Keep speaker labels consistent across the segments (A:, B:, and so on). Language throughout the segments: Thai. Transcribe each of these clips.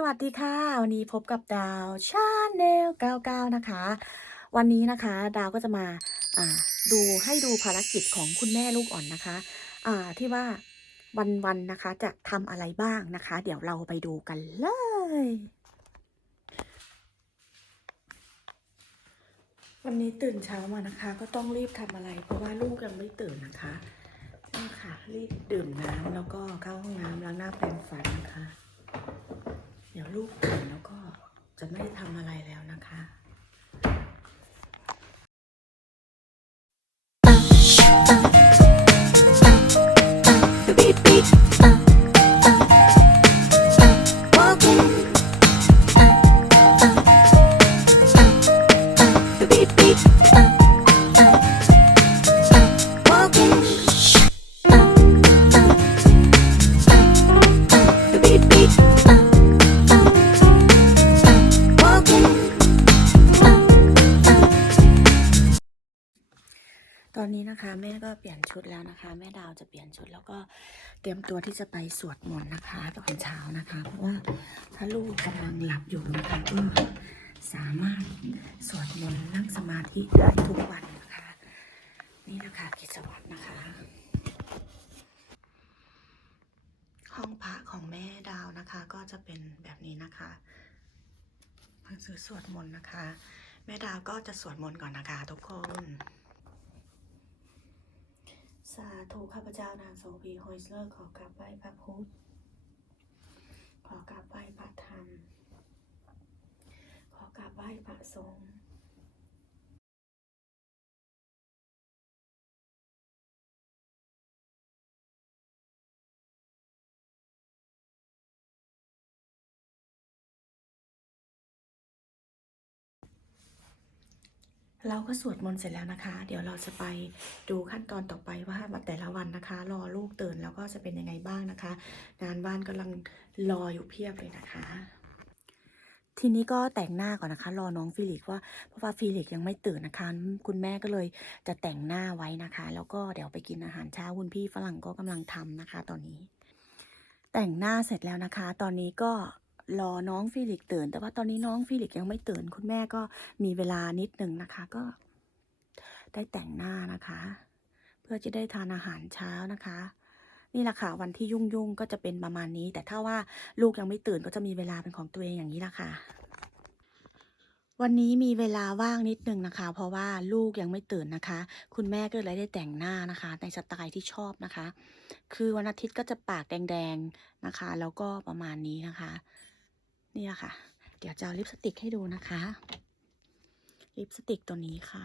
A: สวัสดีค่ะ วันนี้พบกับดาวชาแนล99 นะคะ วันนี้นะคะดาวก็จะมาาดูให้ดูภารกิจของคุณแม่ลูกอ่อนนะคะอ่าที่ว่าวันๆนะคะจะทำอะไรบ้างนะคะ เดี๋ยวเราไปดูกันเลย วันนี้ตื่นเช้ามานะคะ ก็ต้องรีบทำอะไร เพราะว่าลูกยังไม่ตื่นนะคะนี่ค่ะรีบดื่มน้ำแล้วก็เข้าห้องน้ำล้างหน้าแปรงฟันนะคะ เดี๋ยวลูกตื่นแล้วก็จะไม่ได้ทำอะไรแล้วนะคะ นะคะแม่ก็เปลี่ยนชุดแล้วนะคะ แม่ดาวจะเปลี่ยนชุดแล้วก็เตรียมตัวที่จะไปสวดมนต์นะคะตอนเช้านะคะ เพราะว่าถ้าลูกกำลังหลับอยู่นะคะก็สามารถสวดมนต์นั่งสมาธิได้ทุกวันนะคะ นี่นะคะกิจวัตรนะคะ ห้องพระของแม่ดาวนะคะ ก็จะเป็นแบบนี้นะคะหนังสือสวดมนต์นะคะ แม่ดาวก็จะสวดมนต์ก่อนนะคะทุกคน สาธุข้าพเจ้านางโสภีโฮยสเลอร์ขอกราบไหว้พระพุทธ ขอกราบไหว้พระธรรม ขอกราบไหว้พระสงฆ์ เราก็สวดมนต์เสร็จแล้วนะคะ เดี๋ยวเราจะไปดูขั้นตอนต่อไปว่าแต่ละวันนะคะ รอลูกตื่นแล้วก็จะเป็นยังไงบ้างนะคะ งานบ้านกำลังรออยู่เพียบเลยนะคะ ทีนี้ก็แต่งหน้าก่อนนะคะ รอน้องฟิลิกว่าเพราะว่าฟิลิกยังไม่ตื่นนะคะ คุณแม่ก็เลยจะแต่งหน้าไว้นะคะ แล้วก็เดี๋ยวไปกินอาหารเช้าคุณพี่ฝรั่งก็กำลังทำนะคะ ตอนนี้ แต่งหน้าเสร็จแล้วนะคะ ตอนนี้ก็ รอน้องฟิลิกตื่น แต่ว่าตอนนี้น้องฟิลิกยังไม่ตื่น คุณแม่ก็มีเวลานิดหนึ่งนะคะ ก็ได้แต่งหน้านะคะ เพื่อจะได้ทานอาหารเช้านะคะ นี่แหละค่ะวันที่ยุ่งๆก็จะเป็นประมาณนี้ แต่ถ้าว่าลูกยังไม่ตื่นก็จะมีเวลาเป็นของตัวเองอย่างนี้ละค่ะวันนี้มีเวลาว่างนิดนึงนะคะ เพราะว่าลูกยังไม่ตื่นนะคะ คุณแม่ก็เลยได้แต่งหน้านะคะ ในสไตล์ที่ชอบนะคะ คือวันอาทิตย์ก็จะปากแดงๆนะคะ แล้วก็ประมาณนี้นะคะ นี่แหละค่ะ เดี๋ยวจะเอาลิปสติกให้ดูนะคะ ลิปสติกตัวนี้ค่ะ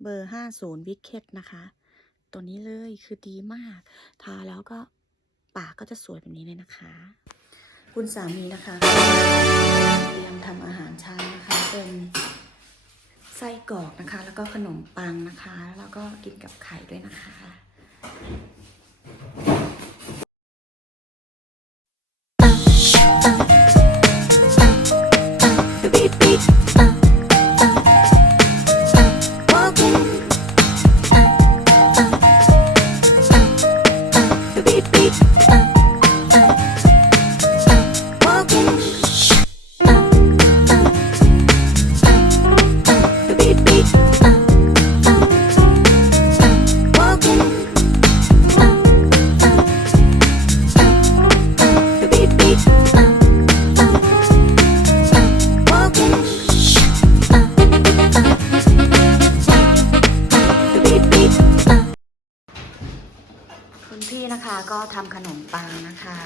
A: เบอร์ห้าศูนย์วิกเก็ตนะคะ ตัวนี้เลยคือดีมาก ทาแล้วก็ปากก็จะสวยแบบนี้เลยนะคะ คุณสามีนะคะเตรียมทำอาหารเช้านะคะ เป็นไส้กรอกนะคะ แล้วก็ขนมปังนะคะ แล้วก็กินกับไข่ด้วยนะคะ ก็ทำขนมปังนะคะ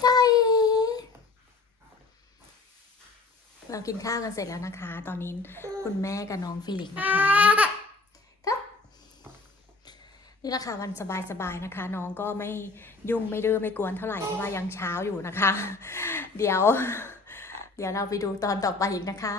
A: ใจเรากินข้าวกันเสร็จแล้วนะคะ ตอนนี้คุณแม่กับน้องฟิลิกนะคะ นี่แหละค่ะวันสบายๆนะคะ น้องก็ไม่ยุ่งไม่ดื้อไม่กวนเท่าไหร่เพราะว่ายังเช้าอยู่นะคะ เดี๋ยว เดี๋ยวเราไปดูตอนต่อไปอีกนะคะ